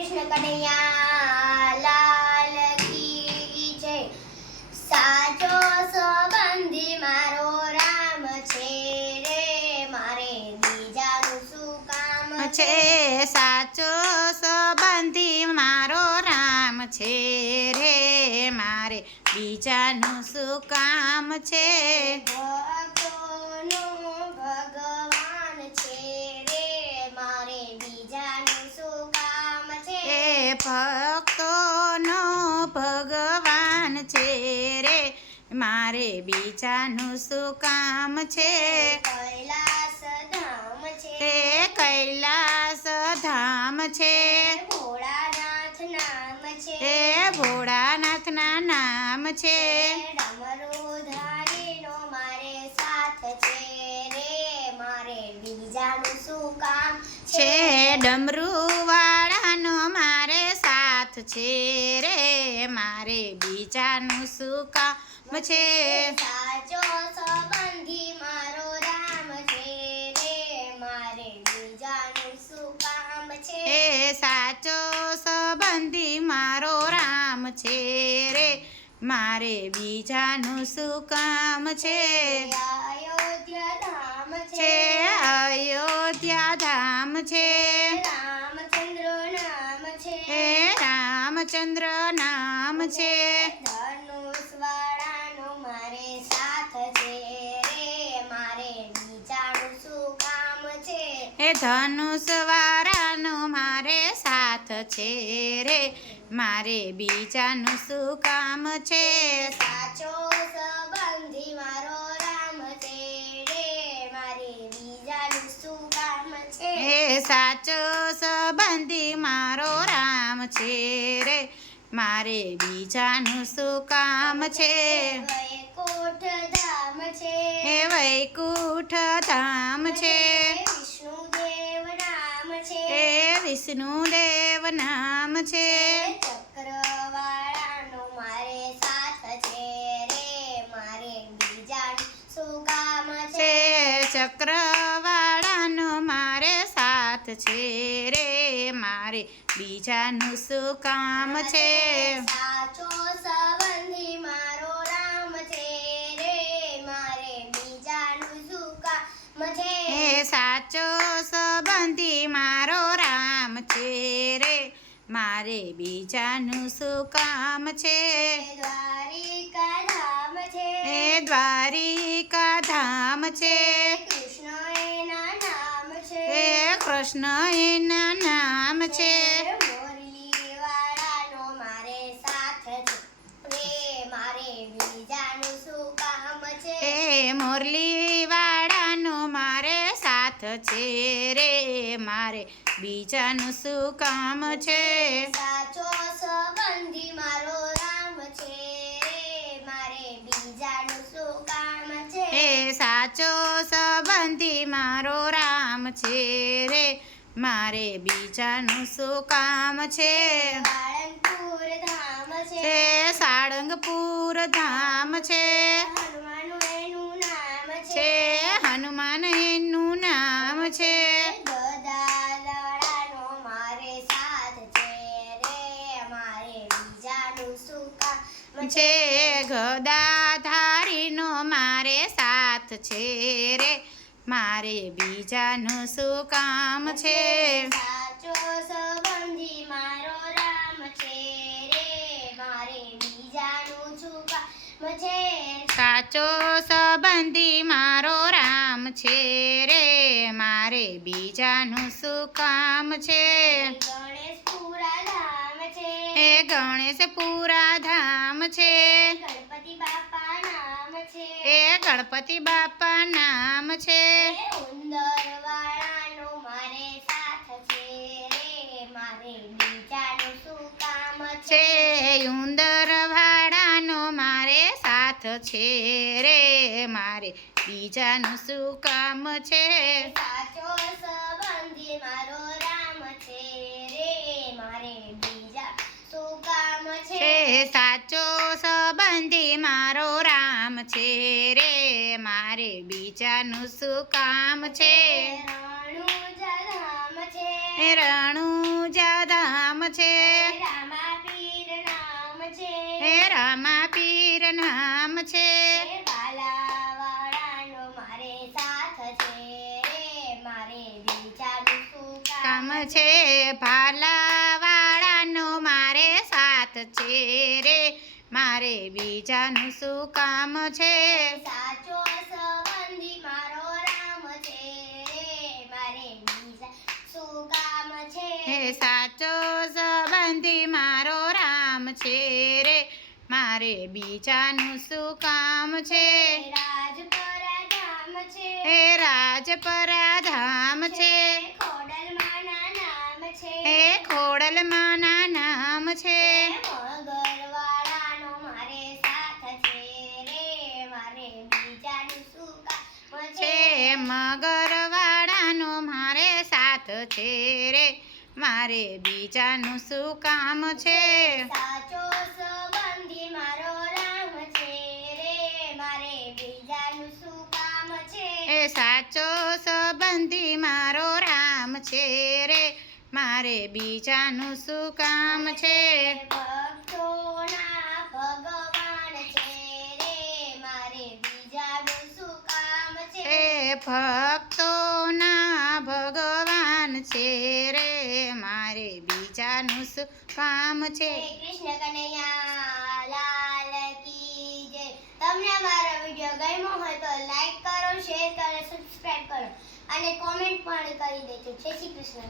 કૃષ્ણ કનૈયા લાલ કી જય. સાચો સંબંધી મારો રામ છે રે, મારે બીજાનું શું કામ છે. સાચો સંબંધી મારો રામ છે રે, મારે બીજાનું શું કામ છે. ભક્તોનો ભગવાન છે રે, મારે બીજાનું શું કામ છે. ભક્તોનો ભગવાન છે રે, મારે બીજાનું શું કામ છે. કૈલાસ ધામ છે, કૈલાસ ધામ છે, ભોળાનાથ નામ છે, ભોળાનાથના નામ છે. ડમરુધારીનો મારે સાથ છે રે, મારે બીજાનું શું કામ છે. ડમરુવાળાનો મારે સાથ છે રે, મારે બીજાનું શું કામ છે. સાચો સંબંધી મારો રામ છે રે, મારે બીજાનું શું કામ છે. સાચો સંબંધી મારો રામ છે રે, મારે બીજાનું શું કામ છે. અયોધ્યા ધામ છે, અયોધ્યા ધામ છે, રામચંદ્ર નામ છે, રામચંદ્ર નામ છે. ધનુષવાળાનો મારે સાથ છે રે, મારે બીજાનું શું કામ છે. ધનુષવાળાનો મારે સાથ છે રે, મારે બીજાનું શું કામ છે. સાચો સંબંધી મારો રામ છે રે, મારે બીજાનું શું કામ છે. સાચો સંબંધી મારો રામ છે રે, મારે બીજાનું શું કામ છે. વૈકુંઠ ધામ છે, વૈકુંઠ ધામ છે, વિષ્ણુદેવ નામ છે, વિષ્ણુદેવ નામ છે. ચક્રવાળાનો મારે સાથ છે રે, મારે બીજાનું શું કામ છે. ચક્રવાળાનો મારે સાથ છે રે, મારે બીજાનું શું કામ છે. સાચો સંબંધી મારો રામ છે રે, મારે બીજાનું શું કામ છે. સાચો સંબંધી મારો રામ છે રે, મારે બીજાનું શું કામ છે. દ્વારિકા ધામ છે, દ્વારિકા ધામ છે, કૃષ્ણ એના નામ છે, કૃષ્ણ એના નામ છે. મોરલીવાળાનો મારે સાથ છે રે, મારે બીજાનું શું કામ છે. મુરલીવાળાનો મારે સાથ છે રે, મારે બીજાનું શું કામ છે. સાચો સંબંધી મારો રામ છે રે, મારે બીજાનું શું કામ છે. સાચો સંબંધી મારો રામ છે રે, મારે બીજાનું શું કામ છે. સાળંગપુર ધામ છે, સાળંગપુર ધામ છે, હનુમાન એનું નામ છે, હનુમાન એનું નામ છે. ગદાધરાનો મારે સાથ છે રે, મારે બીજાનું શું કામ છે. ગદાધારીનો મારે સાથ છે રે, મારે બીજાનું શું કામ છે. સાચો સંબંધી મારો રામ છે રે, મારે બીજાનું શું કામ છે. સાચો સંબંધી મારો રામ છે રે, મારે બીજાનું શું કામ છે. ગણેશપુરા ધામ છે, ગણેશપુરા ધામ છે, ગણપતિ બાપા નામ છે, ગણપતિ બાપા નામ છે. ઉંદરવાળાનો મારે સાથ છે રે, મારે બીજાનું શું કામ છે. ઉંદરવાળાનો મારે સાથ છે રે, મારે બીજાનું શું કામ છે. સાચો સંબંધી મારો રામ છે રે, મારે બીજા શું કામ છે. સાચો સંબંધી મારો રામ છે રે, મારે બીજાનું શું કામ છે. રણુજા ધામ છે, એ રણુજા ધામ છે રામાપીર નામ છે એ રામાપીર નામ છે ભાલાવાળાનો મારે સાથ છે રે મારે બીજાનું શું કામ છે ભાલાવાળાનો મારે સાથ છે રે મારે બીજાનું શું કામ છે સાચો સંબંધી મારો રામ છે રે મારે બીજા શું કામ છે હે સાચો સંબંધી મારો રામ છે રે મારે બીજાનું શું કામ છે રાજપરા ધામ છે હે રાજપરા ધામ છે ખોડલમાના નામ છે હે ખોડલમાના નામ છે મગરવાળાનો મારે સાથ છે રે મારે બીજાનું શું કામ છે મગરવાળાનો મારે સાથ છે રે મારે બીજાનું શું કામ છે સાચો સંબંધી મારો રામ છે રે મારે બીજાનું શું કામ છે એ સાચો સંબંધી મારો રામ છે રે મારે બીજાનું શું કામ છે ભક્તોના ભગવાન છે રે મારે બીજાનું શું કામ છે એ ભક્તોના ભગવાન છે રે મારે બીજાનું શું કામ છે શ્રી કૃષ્ણ કનૈયા લાલ કી જય. તમને અમારો વિડીયો ગમ્યો હોય તો લાઈક કરો, શેર કરો, સબસ્ક્રાઇબ કરો અને કોમેન્ટ પણ કરી દેજો. જય શ્રી કૃષ્ણ.